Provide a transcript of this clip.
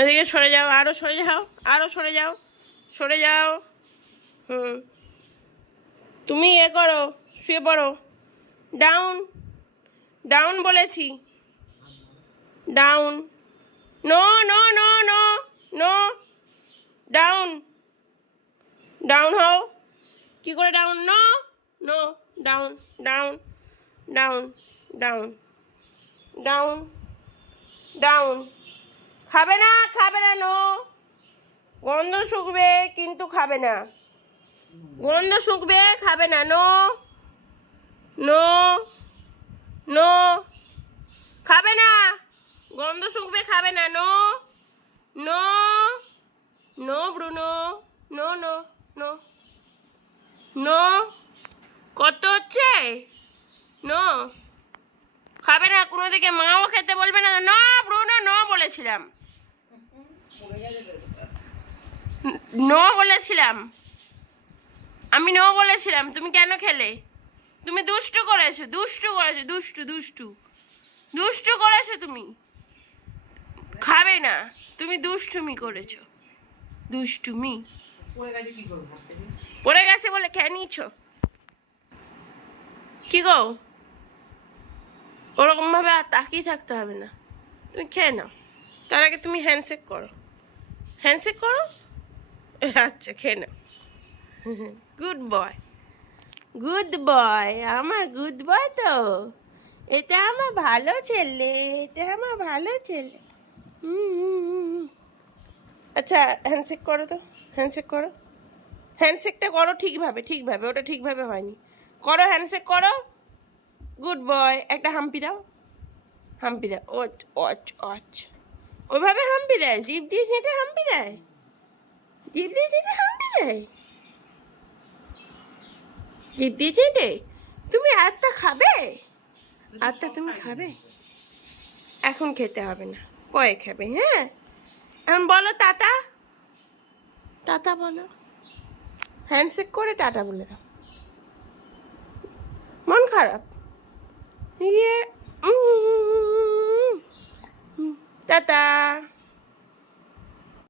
এদিকে সরে যাও আরও সরে যাও আরও সরে যাও সরে যাও। হুম। তুমি এ করো, শুয়ে পড়ো। ডাউন ডাউন বলেছি। Down no no no no no down down হও। কি করে down no no down down down down down down খাবে না খাবে না নো গন্ধ শুকবে, কিন্তু খাবে না। গন্ধ শুকবে, খাবে না নো নো নো খাবে না। গন্ধ শুকবে, খাবে না no no no Bruno. No no no no কত হচ্ছে? নো খাবে না, কোনো দিকে মাও খেতে বলবে না। না ব্রুনো নো বলেছিলাম। নো বলেছিলাম। আমি নো বলেছিলাম, তুমি কেন খেলে? তুমি দুষ্টু করেছ দুষ্টু করেছ, দুষ্টু দুষ্টু। দুষ্টু করেছ তুমি। খাবে না, তুমি দুষ্টুমি করেছ। দুষ্টুমি? পড়ে গেছে বলে খেয়ে নিয়েছ? কি গো? ওরকম ভাবে আর তাকিয়ে থাকতে হবে না। তুমি খেয়ে নাও। তার আগে তুমি হ্যান্ডশেক করো। হ্যান্ডশেক করো? আচ্ছা খেয়ে নাও। গুড বয় গুড বয় আমার গুড বয় তো। এটা আমার ভালো ছেলে এটা আমার ভালো ছেলে। আচ্ছা হ্যান্ডশেক করো তো হ্যান্ডশেক করো। হ্যান্ডশেকটা করো ঠিকভাবে ঠিকভাবে ওটা ঠিকভাবে হয়নি। করো হ্যান্ডশেক করো। গুড বয় একটা হাম্পি দাও। হাম্পি দাও ওচ ওচ ওচ ওইভাবে হাম্পি দেয়, জিভ দিয়ে সেটা হাম্পি দেয়। জিভ দিয়ে সেটা হাম্পি দেয়। জিপ দিয়ে চেটে তুমি আরটা খাবে? আরটা তুমি খাবে? এখন খেতে হবে না, পরে খাবে হ্যাঁ? এখন বলো টাটা টাটা বলো। হ্যান্ডশেক করে টাটা বলে দাও। মন খারাপ। ইয়ে